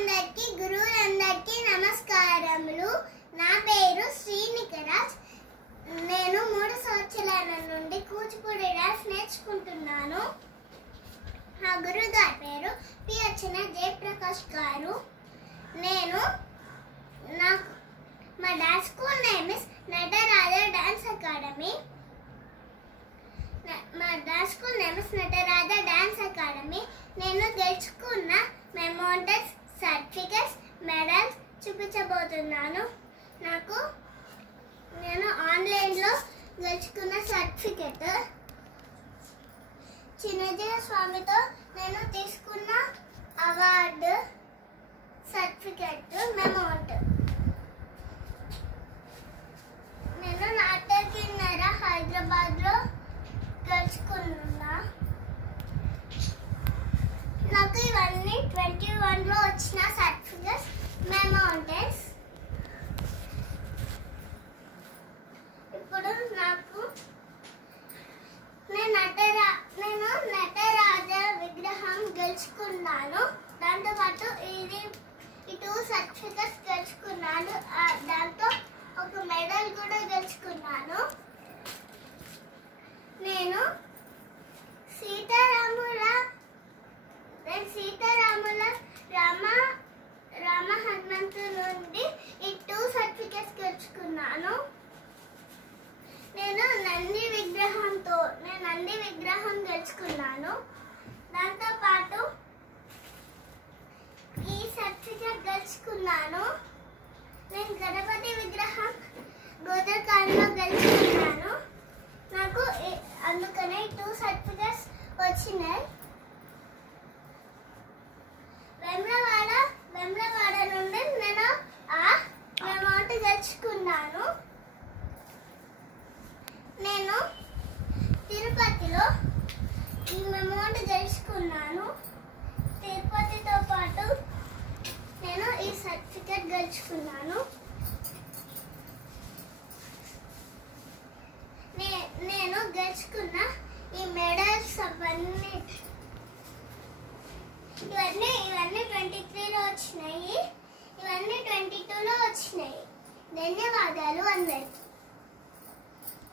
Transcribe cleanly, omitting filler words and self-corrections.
అందరికీ గురువులందరికీ నమస్కారములు. నా పేరు శ్రీనికరాజ్. నేను 3 సంవత్సరాల నుండి కూచిపూడి డాన్స్ నేర్చుకుంటున్నాను. మా గురుగారి పేరు పి. అర్చన జయప్రకాష్ గారు. మా dance school name is Nataraja dance academy. నేను గెలుచుకున్న మెమోంటస్, సర్టిఫికెట్స్, మెడల్స్ చూపించబోతున్నాను. నేను ఆన్లైన్లో గెలుచుకున్న సర్టిఫికెట్, చిన్నజీవ స్వామితో నేను తీసుకున్న అవార్డు, సర్టిఫికెట్, మెమోంట్. నేను నాటకిన్నర హైదరాబాద్లో గెలుచుకున్నా. నాకు ఇవన్నీ 21లో వచ్చిన సర్టిఫికెట్స్, మెమోంటస్. ఇప్పుడు నేను నటరాజ విగ్రహం గెలుచుకున్నాను. దాంతోపాటు ఈ 2 సర్టిఫికెట్స్ గెలుచుకున్నాను. దాంతో ఒక మెడల్ కూడా గెలుచుకున్నాను. నేను సీతారాముల రామ హనుమంతు నుండి ఈ 2 సర్టిఫికెట్స్ గెలుచుకున్నాను. నేను నంది విగ్రహం గెలుచుకున్నాను. దాంతో పాటు ఈ సర్టిఫికెట్ గెలుచుకున్నాను. నేను గణపతి విగ్రహం గోదావరిలో గెలుచుకున్నాను. నాకు అందుకనే 2 సర్టిఫికెట్స్ వచ్చినాయి. వెమ్లవాడ నుండి నేను ఆ అమౌంట్ గెలుచుకున్నాను. నేను తిరుపతిలో ఈ అమౌంట్ గెలుచుకున్నాను. తిరుపతితో పాటు నేను ఈ సర్టిఫికెట్ గెలుచుకున్నాను. నేను గెలుచుకున్న ఈ మెడల్స్ ఇవన్నీ 23లో వచ్చినాయి. ఇవన్నీ 22లో వచ్చినాయి. ధన్యవాదాలు అందరికీ.